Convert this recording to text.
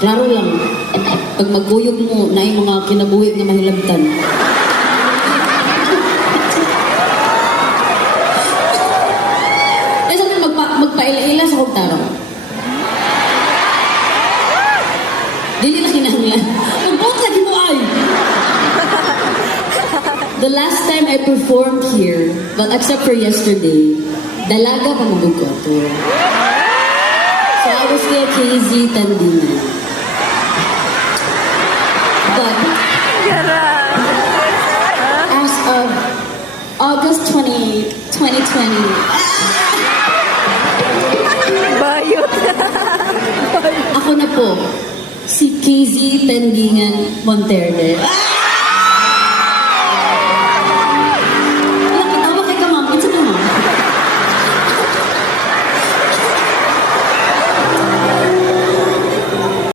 Klaro lang, pag magkuyog mo na yung mga kinabuhi na mahilabtan. Eh, sabi magpaila-ila sa kong Dili na kinahanglan. Magbuot lagi mo ay! The last time I performed here, well, except for yesterday, dalaga pa magod ko ito. So I was kay KZ Tandingan. But, as of August 28, 2020, Bayot. ako na po, si KZ Tandingan Monterde.